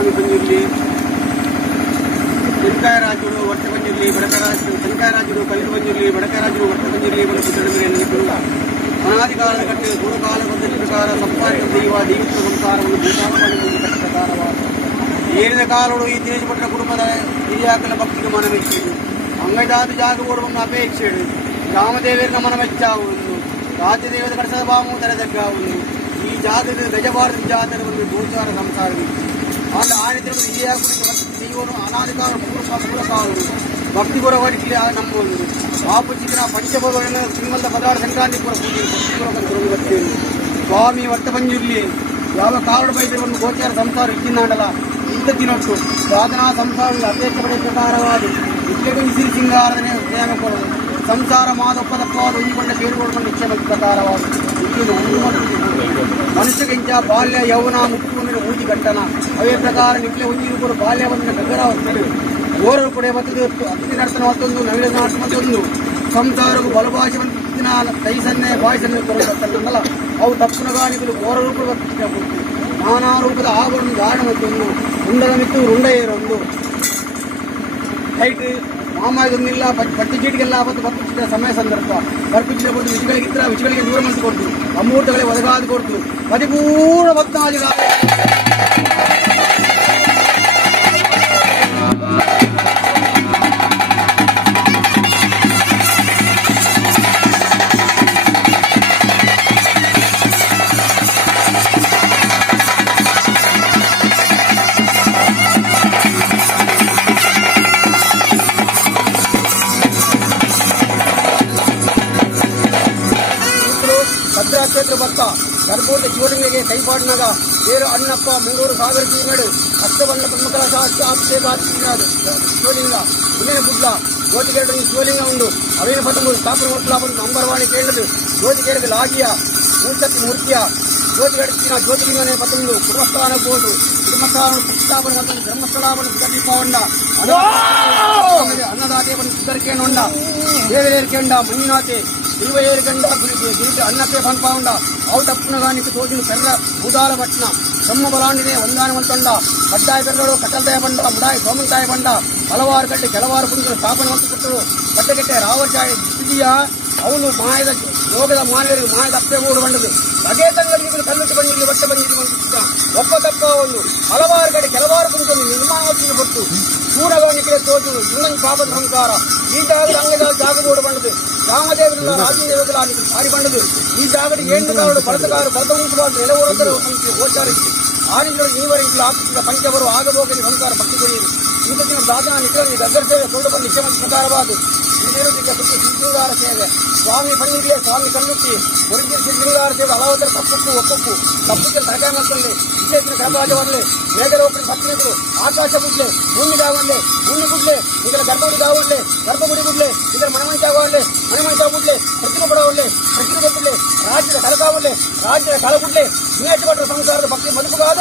ಸ್ವಾಮಿ ಬಂದಿರಲಿ, ಶಂಕಾಯರಾಜರು ಹೊಟ್ಟೆ ಬಂದಿರಲಿ, ಶಂಕಾಯರಾಜರು ಕಲ್ಲಿರು ಬಂದಿರಲಿ, ಬಡಕರಾಜರು ಹೊಟ್ಟೆ ಬಂದಿರಲಿ ಬಡ ಅನಾದಿ ಕಾಲದ ಕಟ್ಟೆ ಗುರುಕಾಲ ಪದ್ಧತಿ ಪ್ರಕಾರ ಸಂಪಾದಿತ ದೈವಿಕ ಸಂಸಾರವನ್ನು ಭೂತಾಪನೆ ಪ್ರಕಾರವಾದ ಏರಿದ ಕಾಲಗಳು ಈ ದೇಶಪಟ್ಟಣ ಕುಟುಂಬದ ಹಿರಿಯಾಕಲ ಭಕ್ತಿಗೆ ಮನಮೆಚ್ಚಿಡು ಅಂಗೈದಾದ ಜಾಗವನ್ನು ಅಪೇಕ್ಷೆಡು ರಾಮದೇವರಿನ ಮನಮೆಚ್ಚಾವುದು ರಾಜ್ಯದೇವದ ಕಡಸದ ಬಾಮು ತೆರೆದಕ್ಕಾವುದು ಈ ಜಾಗದ ಗಜಭಾರತ ಜಾತರ ಒಂದು ಗೋಚಾರ ಸಂಸಾರವಿತ್ತು ಆದ ಆನಿದ್ರೆ ಹಿರಿಯಾಕುಡಿಗೆ ದೈವನು ಅನಾದಿ ಕಾಲ ಮೂಲಕಾಲರು ಭಕ್ತಿ ಪುರವಡಿಕೆ ನಂಬುವುದು ಆಪುಚಿನ ಪಂಚಭೋಗಗಳನ್ನು ಶ್ರೀಮಂತ ಪದಾರ್ಥ ಸಂಕ್ರಾಂತಿ ಪುರ ಪೂಜೆ ಸ್ವಾಮಿ ವರ್ತಪಂಜುರ್ಲಿ ಯಾವ ಕಾರಣ ಬೈದವನ್ನು ಗೋಚಾರ ಸಂಸಾರ ಇಚ್ಚಿನಾಡಲ ಇಂಥ ತಿನ್ನೊಟ್ಟು ಸಾಧನಾ ಸಂಸಾರ ಅಪೇಕ್ಷೆ ಪಡೆಯ ಪ್ರಕಾರವಾದ ಇತ್ತೆಗೆ ಇಸಿರಿ ಸಿಂಗಾರದನೆ ಜ್ಞಾನ ಕೊಡೋದು ಸಂಸಾರ ಮಾದೊಪ್ಪದಪ್ಪವಾದ ಹೊಂದಿಕೊಂಡ ಬೇಡಿಕೊಂಡು ನಿಕ್ಷೇಮ ಪ್ರಕಾರವಾದ ಮನುಷ್ಯಗಿಂಚ ಬಾಲ್ಯ ಯೌವನ ಮುಕ್ಕು ಊದಿ ಘಟ್ಟನ ಅವೇ ಪ್ರಕಾರ ನಿಕ್ಲೆ ಹೊಂದಿರು ಬಾಲ್ಯವನ್ನು ಗಗರ ಓರರು ಕೂಡ ಅತಿ ನರ್ತನ ಮತ್ತೊಂದು ನವಿಲ ನಾಟ ಮತ್ತೊಂದು ಸಂಸಾರವು ಬಲಭಾಷೆವಂತಿನ ಕೈಸನ್ನೆ ಭಾಷೆಯನ್ನು ಕೊರಗತ್ತಲ್ಲ ಅವು ತಪ್ಪುನಗಾಣಿಗಳು ಓರರು ಕೂಡ ನಾನಾ ರೂಪದ ಆಭರಣ ಗಾಢ ಮತ್ತೊಂದು ಉಂಡದ ಮಿತ್ತು ರುಂಡ ಏರೊಂದು ಹೈಟ್ ಮಾಮಾಗೊಂದಿಲ್ಲ ಪಟ್ಟಿ ಚೀಟಿಗೆಲ್ಲ ಆವತ್ತು ಬರ್ತುಚಿದ ಸಮಯ ಸಂದರ್ಭ ಬರ್ಪಿಚ್ಚಿದ ಕೊಡ್ತು ವಿಷಯಗಳಿಗಿದ್ದರೆ ವಿಷಯಗಳಿಗೆ ದೂರ ಮಂತು ಕೊಡ್ತು ಅಮೂರ್ತಗಳೇ ಒದಗಾದು ಕೊಡ್ತು ಪರಿಪೂರ್ಣ ಭಕ್ತಾದಿಗಳ ಭದ್ರಾಕ್ಷೇತ್ರ ಭತ್ತ ಗರ್ಭೋಟ ಶಿವಲಿಂಗಗೆ ಕೈಪಾಡಿನಾಗ ಬೇರು ಅಣ್ಣಪ್ಪ 300 ಸಾವಿರ ಕೀಮಡು ಅಷ್ಟಬಣ್ಣ ಪ್ರಮುಖ ಶಿವಲಿಂಗ ಇನ್ನೇನು ಬುಡ್ಲ ಜ್ಯೋತಿಗೇರಡು ಶಿವಲಿಂಗ ಉಂಡು ಅವೇನು 13 ಸ್ಥಾಪನೆ ಹೊತ್ತಲ ಬಂದು ಅಂಬರವಾಣಿ ಕೇಳದು ಜ್ಯೋತಿಗೇರದು ಲಾಗಿಯ ಮೂರ್ತಿ ಮೂರ್ತಿಯ ಜ್ಯೋತಿಗಡಿನ ಜ್ಯೋತಿಲಿಂಗನೇ 11 ಕುಟುಂಬಸ್ಥಾನ ಬೋರ್ಡು ಕುಟುಂಬಸ್ಥಾನ ಪ್ರತಿಷ್ಠಾಪನೆ ಧರ್ಮಸ್ಥಳವನ್ನು ಸುಧಾರಿಸಿಕೊಂಡ ಅನ್ನದಾತೆಯನ್ನು ಸುಧಾರಿಕೆಯನ್ನುಂಡ ದೇವರೇರಿಕೆಂಡ ಮಣ್ಣಿನಾತೆ ಇರುವೆಯೇರಿಗಂಡ ಗುರುತು ಅನ್ನಕ್ಕೆ ಪಂಪಾಂಡ ಔಟಪ್ಪುನಗಾನಿಗೆ ತೋಜಿನ ಪೆರ್ರ ಭೂದಾಲ ಪಟ್ಟಣ ಬ್ರಹ್ಮ ಬಲಾಂಡಿದೆ ಒಂದಾನವಂತೊಂಡ ಕಡ್ಡಾಯ ಪೆರ್ರಳು ಕಟಲ್ದಾಯ ಬಂಡ ಮುಡಾಯ ಸೋಮಂತಾಯ ಬಂಡ ಹಲವಾರು ಗಂಟೆ ಕೆಲವಾರು ಪುಂಜರು ಸ್ಥಾಪನೆ ಮತ್ತು ಕೊಟ್ಟರು ಕಟ್ಟೆಗೆಟ್ಟೆ ರಾವರ್ಜಾಯ ಸ್ಥಿತಿಯ ಅವನು ಮಾಯದ ಯೋಗದ ಮಾನವರಿಗೆ ಮಾಯದ ಅಪ್ಪೆ ಮೂಡು ಬಂಡದು ಬಗೆ ತಂಗಡಿಗಳು ಕಲ್ಲಿಟ್ಟು ಬಂದಿರಲಿ ಹೊಟ್ಟೆ ಬಂದಿರಲಿ ಒಪ್ಪ ತಪ್ಪ ಒಂದು ಹಲವಾರು ಕಡೆ ಕೆಲವಾರು ಪುಂಜರು ನಿರ್ಮಾಣವತ್ತಿಗೆ ಕೊಟ್ಟು ಸೂರಗಾಣಿಕೆ ತೋಜು ಇನ್ನೊಂದು ಪಾಪದ ಸಂಸಾರ ಈ ಜಾಗದ ಅಂಗದ ಜಾಗ ಮೂಡು ಬಂಡದು ರಾಮದೇವರಲ್ಲ ರಾಜದೇವಗಳ ಭಾರಿ ಬಂಡದು ಈ ಜಾಗದ ಏಣುಗಾರರು ಬಳತಗಾರರು ಬಲದ ಉಂಟುಬಾರ್ದು ನೆಲವೂರದರ ಗೋಚಾರಿಸಿ ಆನಿಗಳು ನೀವರಿಗೆ ಆಪಿಸಿದ ಪಂಚವರು ಆಗಬೋಗಲಿ ಸಂಸಾರ ಭಕ್ತಿ ಕೊಡಿಯಿರಿ ಇಂಥ ದಿನ ಸಾಧನ ನಿಖರವಾಗಿ ಗದ್ದರ ಸೇವೆ ಕೊಂಡು ಬಂದು ನಿಶ್ಚಯ ಪ್ರಕಾರವಾದ ಹಿರಿಯರಿಗೆ ಸುತ್ತು ಸಿಂಗಾರ ಸೇವೆ ಸ್ವಾಮಿ ಪನ್ನಿಗೆ ಸ್ವಾಮಿ ಕಲ್ಲುತ್ತಿ ಹೊರಗಿನ ಸಿಂಗಾರ ಸೇವೆ ಹಲವಾದರ ತಪ್ಪು ಒಪ್ಪು ತಪ್ಪುಕ್ಕೆ ತರಕಾರಿ ಮಾಡ್ಕೊಳ್ಳಿ ವಿಶೇಷ ಕರಬಾಜವರಲಿ ಮೇಘರೋಪಣೆ ಪತ್ನಿಗಳು ಆಕಾಶ ಬುಡ್ಲೆ ಭೂಮಿ ದಾವಡ್ಲೆ ಭೂಮಿ ಬುಡ್ಲೆ ಇದರ ಗರ್ಭಗುಡಿ ದಾವಡ್ಲೆ ಗರ್ಭಗುಡಿ ಬುಡ್ಲೆ ಇದರ ಮನಮಂಚಾಗವಡ್ಲೆ ಮನಮಂಚ ಬುಡ್ಲೆ ಪ್ರತಿಭೆ ಕೊಡವಡ್ಲೆ ಪ್ರತಿಭೆ ಬಿಡ್ಲೆ ರಾಜ್ಯದ ಕಲಕಾವಡ್ಲೆ ರಾಜ್ಯದ ಕಲಬುಡ್ಲೆ ಇನ್ನೆಟ್ಟು ಭಟ್ರ ಸಂಸಾರದ ಭಕ್ತಿ ಬದುಕುಗಾದ